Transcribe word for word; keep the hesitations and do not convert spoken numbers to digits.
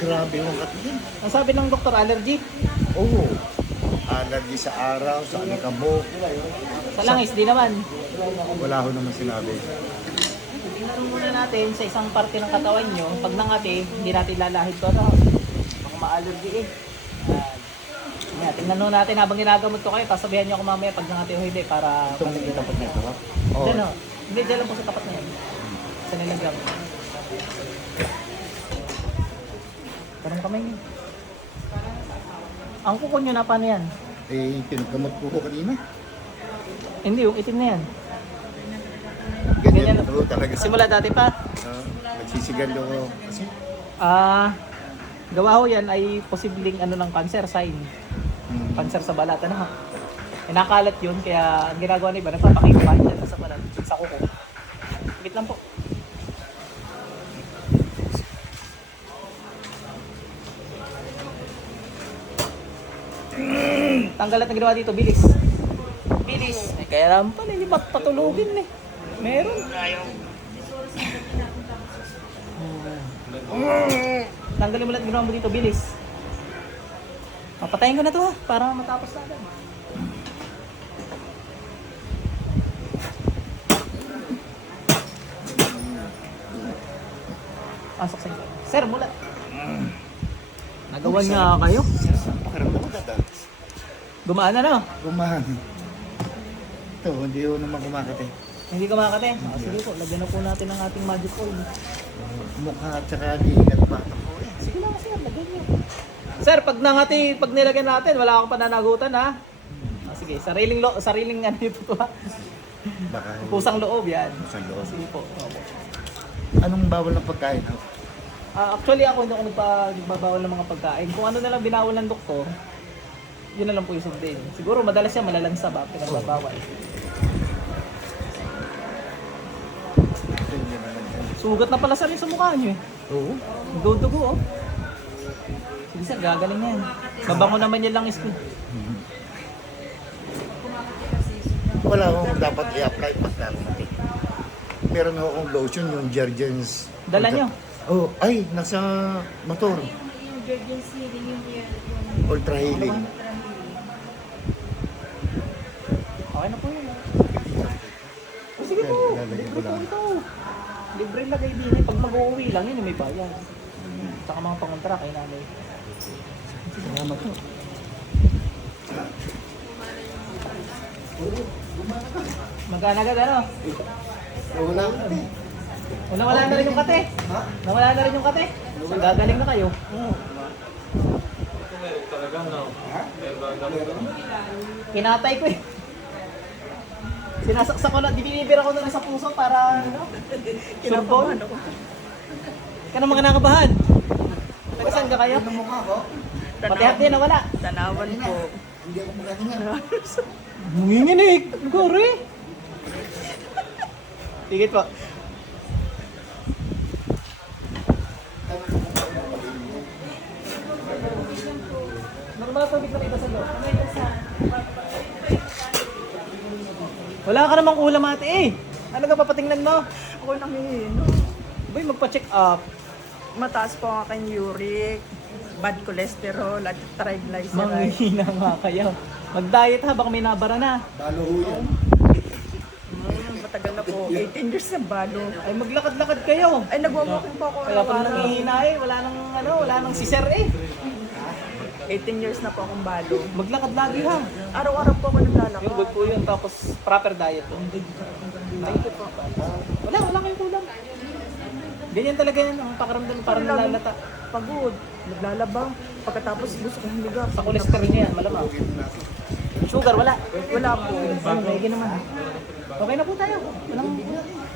grabe yung katingin. Ang sabi ng doktor, allergy. Oo. Allergy sa araw, sa alikabok. Sa langis, di naman. Wala ho naman sinabi. Tingnan muna natin sa isang parte ng katawan nyo. Pag nangati, hindi natin lalahid to. Ano? Baka ma-allergy eh. Ayan. Tingnan nyo natin habang ginagamot ko kayo. Pasabihan nyo ako mamaya pag nangati o hindi para Itong masigit. tapat nito, ha? Oo. Diyan o. Hindi, dyan lang po sa tapat na yan. Sa nilagyan. Parang kamay nyo. Ang kuko nyo na paano yan? Eh, pinagkamot ko ko kanina. Hindi, yung itim na yan. Ganyan, Ganyan. oo, talaga. Simula dati pa. Uh, nagsisigal ako. Kasi, Ah, gawa ho yan ay posibleng ano ng cancer sign. hmm, Cancer sa balat, ano ha? Eh, nakalat yun, kaya ang ginagawa na iba, nagpapakita dyan sa balat, sa kuko. Wait lang po. Tanggalat na ginawa dito, bilis. Bilis. Eh, kaya lang pala, hindi ba't patulugin eh. Meron. Tanggalin mo lahat ginawa mo dito, bilis. Papatayin ko na to ha, para matapos na agad. Pasok sa inyo. Sir, mulat. Nagawan nga kayo. pakiramdam ko dadance. Gumaan na no? Gumahan. Ito, hindi ko naman kumakate. Hindi ka makakate. Ah, sige po, lagyan na po natin ang ating magic oil. Mukha at saka diingat bata ko eh. Sige lang sir, lagyan niyo. Sir, pag nangati, pag nilagyan natin, wala akong pananagutan ha. Ah, sige, sariling lo, sariling ano ito to ha. Baka Pusang loob yan. Pusang loob. Sige po. Opo. Anong bawal ng pagkain? Ha? Ah, actually ako hindi ako nagpa- nagbabawal ng mga pagkain. Kung ano na lang binawal ng doktor, yun na lang po yung sundin. Siguro madalas siya malalansa ba, pinagbabawal. Sugat na pala sa rin sa mukha niyo eh. Oo. Dugo-dugo oh. Sige sir, gagaling na yan. Mabango naman yan lang isko. Wala akong dapat i-apply pagka kumati. Meron ako akong lotion, yung Jergens. Dala nyo? Oh, ay, nasa motor. Yung Virgin City, yung yan, Ultra healing. Okay na po yun. Oh, sige po. Lalagyan ko Libre po lang. ito. Libre lagay din eh. Pag mag-uwi lang yun, yung may bayan. Tsaka mga pangontra kay nanay. Salamat po. Magkano agad ano? Wala ko eh. Nawala na rin yung kate. Ha? Nawala na rin yung kate. So, gagaling na kayo. Kinatay ko eh. Sinasaksak ko na, dinilibir ako na rin sa puso para, ano, surbol. Ka na mga nakabahan. Nagasan ka kayo? Ang mukha ko, Patihat din, nawala. Tanawan po. hindi ako magalingan. Munginginig! Gori! Tigit po. Normal tubig na iba sa loob. Wala ka namang ulam ate eh. Ano ka papatingnan mo? Ako nangihino. Boy, magpa-check up. Mataas po ang aking uric, bad cholesterol, at triglycerides. Manghihina nga kayo. Mag-diet ha, baka may nabara na. Balo ho yan. Mm, matagal na po. eighteen years na balo. Ay maglakad-lakad kayo. Ay, nagwawalking po ako. Kaya pag nanghihina eh, wala nang ano, wala nang si sir eh. eighteen years na po akong balo. Maglakad lagi ha. Araw-araw po ako naglalakad. Yung good po yun, tapos proper diet po. Diet po. Wala, wala kayong kulang. Ganyan talaga yan, ang pakiramdam parang Parang nalalata. Pagod. Naglalaba. Pagkatapos gusto ko humiga. Sa cholesterol niya yan, malamang. Sugar, wala. Wala po. Ayun, may naman. Okay na po tayo. Walang